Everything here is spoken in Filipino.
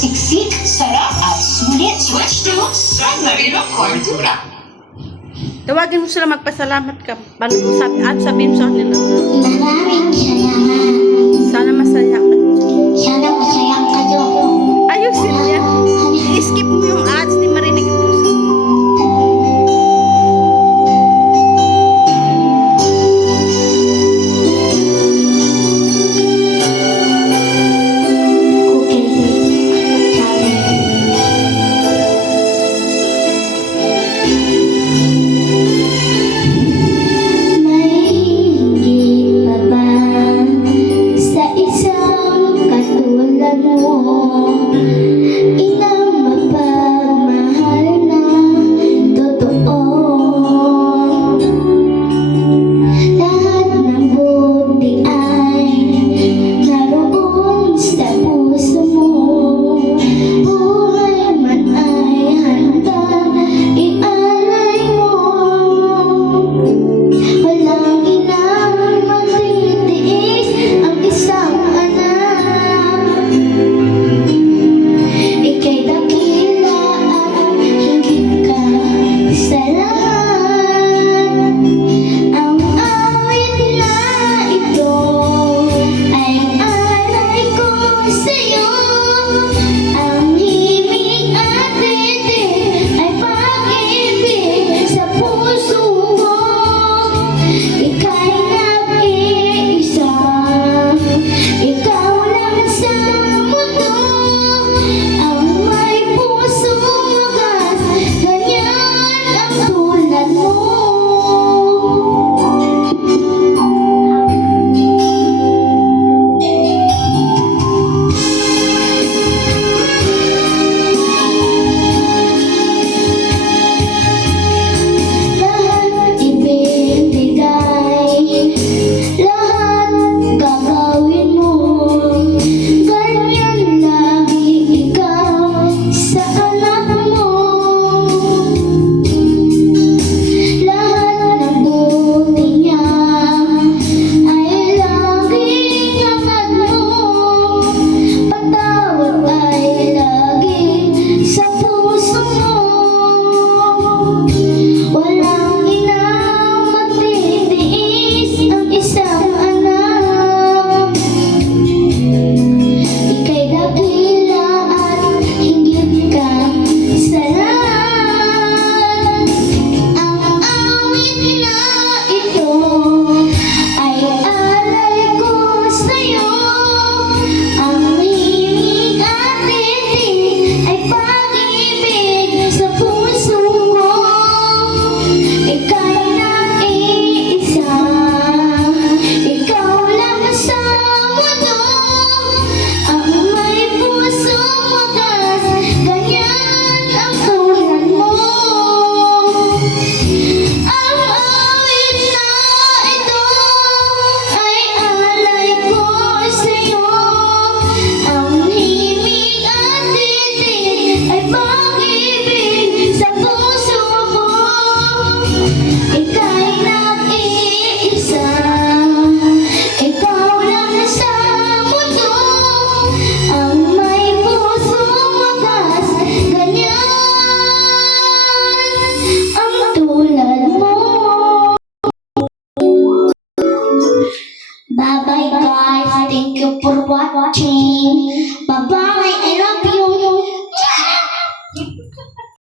siksik, sarap at sulit. Switch to San Marino Cordura. Tawagin mo sila, magpasalamat ka. At sabihin sa kanila. Maraming salamat. Sana masaya ka. Sana masaya kayo. Ayusin mo yan. I-skip mo yung ads, di marinig yung puso. Bye-bye guys. Thank you for watching. Bye-bye. I love you.